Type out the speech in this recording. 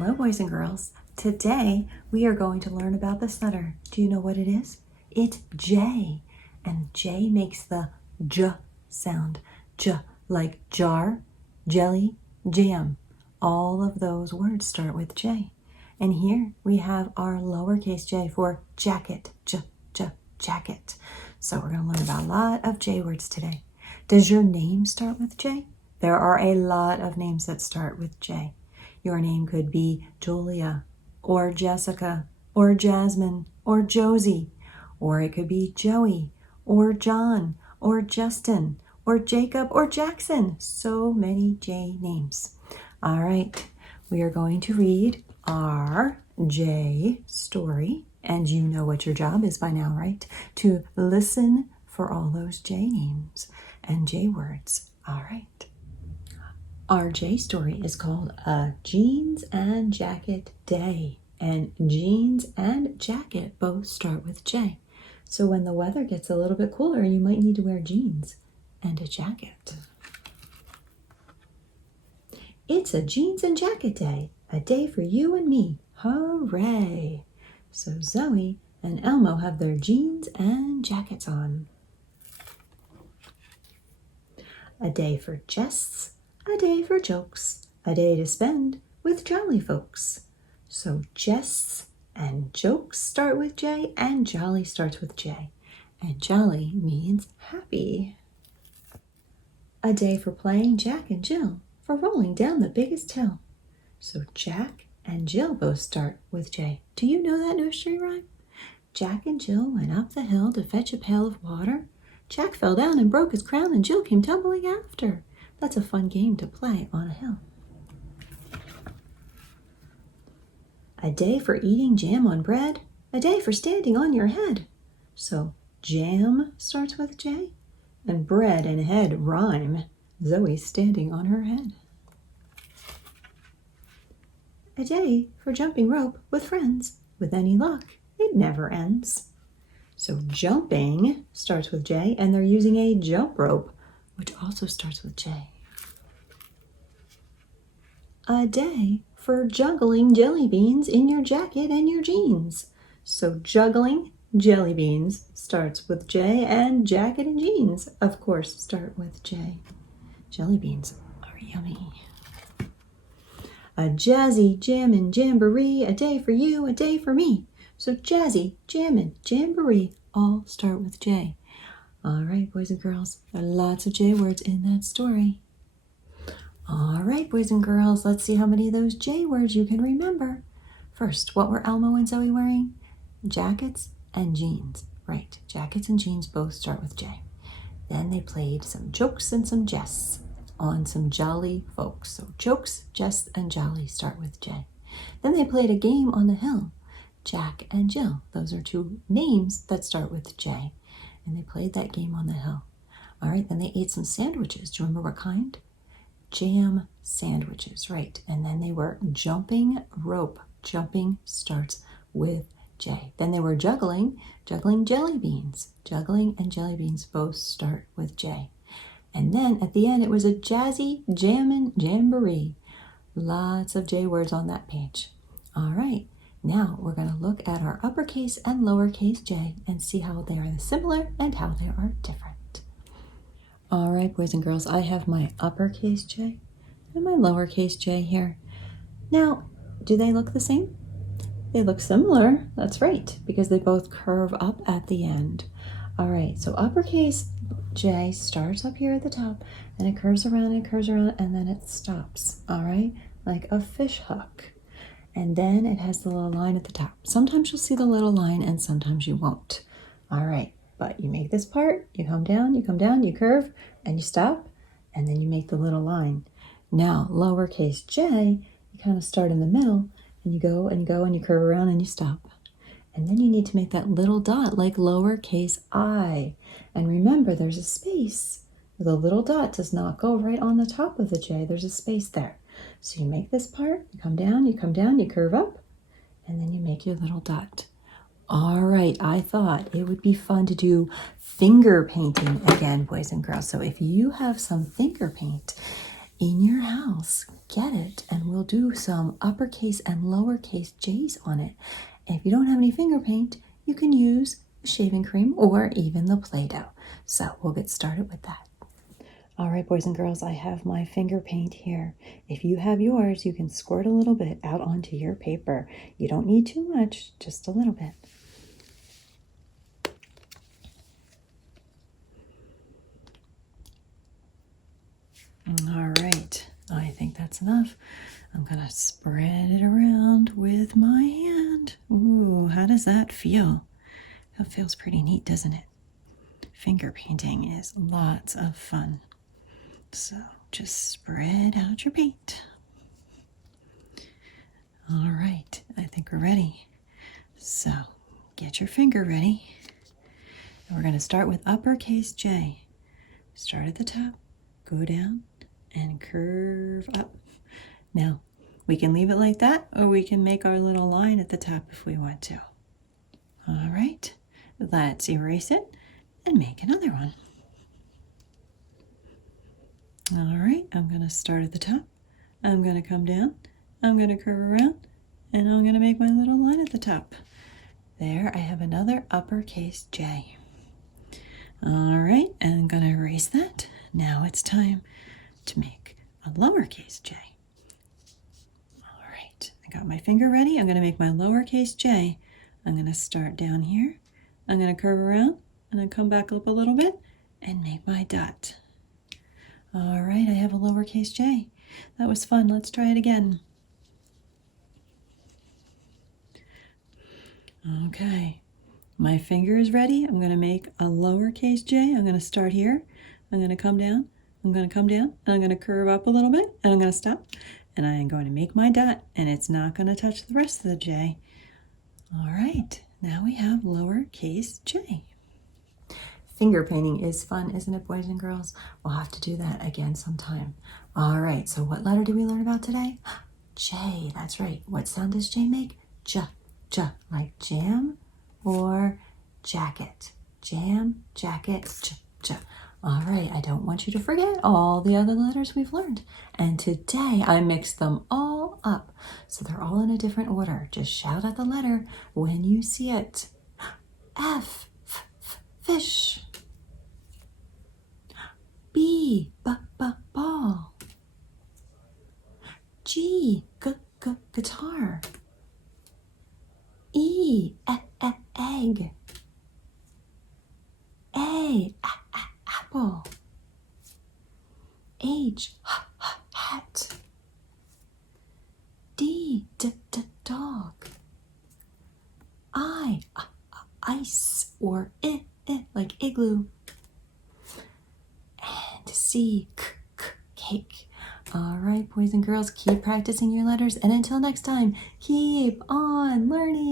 Hello, boys and girls. Today we are going to learn about this letter. Do you know what it is? It's J, and J makes the J sound. J, like jar, jelly, jam. All of those words start with J. And here we have our lowercase j for jacket, jacket. So we're going to learn about a lot of J words today. Does your name start with J? There are a lot of names that start with J. Your name could be Julia, or Jessica, or Jasmine, or Josie, or it could be Joey, or John, or Justin, or Jacob, or Jackson. So many J names. All right, we are going to read our J story, and you know what your job is by now, right? To listen for all those J names and J words. All right. Our J story is called A Jeans and Jacket Day, and jeans and jacket both start with J. So when the weather gets a little bit cooler, you might need to wear jeans and a jacket. It's a jeans and jacket day, a day for you and me. Hooray! So Zoe and Elmo have their jeans and jackets on. A day for jests, a day for jokes, a day to spend with jolly folks. So jests and jokes start with J, and jolly starts with J. And jolly means happy. A day for playing Jack and Jill, for rolling down the biggest hill. So Jack and Jill both start with J. Do you know that nursery rhyme? Jack and Jill went up the hill to fetch a pail of water. Jack fell down and broke his crown, and Jill came tumbling after. That's a fun game to play on a hill. A day for eating jam on bread, a day for standing on your head. So jam starts with J, and bread and head rhyme. Zoe's standing on her head. A day for jumping rope with friends. With any luck, it never ends. So jumping starts with J, and they're using a jump rope, which also starts with J. A day for juggling jelly beans in your jacket and your jeans. So juggling jelly beans starts with J, and jacket and jeans, of course, start with J. Jelly beans are yummy. A jazzy jammin' jamboree, a day for you, a day for me. So jazzy, jammin', jamboree, all start with J. All right, boys and girls, there are lots of J words in that story. All right, boys and girls, let's see how many of those J words you can remember. First, what were Elmo and Zoe wearing? Jackets and jeans. Right, jackets and jeans both start with J. Then they played some jokes and some jests on some jolly folks. So jokes, jests, and jolly start with J. Then they played a game on the hill. Jack and Jill, those are two names that start with J. And they played that game on the hill. All right, then they ate some sandwiches. Do you remember what kind? Jam sandwiches, right. And then they were jumping rope. Jumping starts with J. Then they were juggling jelly beans. Juggling and jelly beans both start with J. And then at the end, it was a jazzy jammin' jamboree. Lots of J words on that page. All right. Now we're going to look at our uppercase and lowercase j and see how they are similar and how they are different. All right, boys and girls, I have my uppercase j and my lowercase j here. Now, do they look the same? They look similar. That's right, because they both curve up at the end. All right, so uppercase j starts up here at the top, and it curves around and then it stops. All right, like a fish hook. And then it has the little line at the top. Sometimes you'll see the little line and sometimes you won't. All right, but you make this part, you come down, you curve, and you stop, and then you make the little line. Now, lowercase j, you kind of start in the middle, and you go and you curve around and you stop. And then you need to make that little dot like lowercase I. And remember, there's a space. The little dot does not go right on the top of the j. There's a space there. So you make this part, you come down, you curve up, and then you make your little dot. All right, I thought it would be fun to do finger painting again, boys and girls. So if you have some finger paint, in your house, get it, and we'll do some uppercase and lowercase J's on it. And if you don't have any finger paint, you can use shaving cream or even the Play-Doh. So we'll get started with that. All right, boys and girls, I have my finger paint here. If you have yours, you can squirt a little bit out onto your paper. You don't need too much, just a little bit. All right, I think that's enough. I'm gonna spread it around with my hand. Ooh, how does that feel? That feels pretty neat, doesn't it? Finger painting is lots of fun. So just spread out your paint. All right, I think we're ready. So get your finger ready. And we're gonna start with uppercase J. Start at the top, go down, and curve up. Now, we can leave it like that, or we can make our little line at the top if we want to. All right, let's erase it and make another one. All right, I'm going to start at the top. I'm going to come down. I'm going to curve around, and I'm going to make my little line at the top. There, I have another uppercase J. All right, and I'm going to erase that. Now it's time to make a lowercase J. All right, I got my finger ready. I'm going to make my lowercase J. I'm going to start down here. I'm going to curve around, and then come back up a little bit and make my dot. All right, I have a lowercase J. That was fun. Let's try it again. Okay, my finger is ready. I'm going to make a lowercase J. I'm going to start here. I'm going to come down. I'm going to come down, and I'm going to curve up a little bit, and I'm going to stop, and I am going to make my dot, and it's not going to touch the rest of the J. All right, now we have lowercase J. Finger painting is fun, isn't it, boys and girls? We'll have to do that again sometime. All right, so what letter did we learn about today? J, that's right. What sound does J make? J, J, like jam or jacket. Jam, jacket, J, J. All right, I don't want you to forget all the other letters we've learned. And today I mixed them all up, so they're all in a different order. Just shout out the letter when you see it. F, fish. B, ball. G, guitar. E, egg. A, apple. H, hat. D, dog. I, ice, or I, like igloo. And C, cake. All right, boys and girls, keep practicing your letters, and until next time, keep on learning.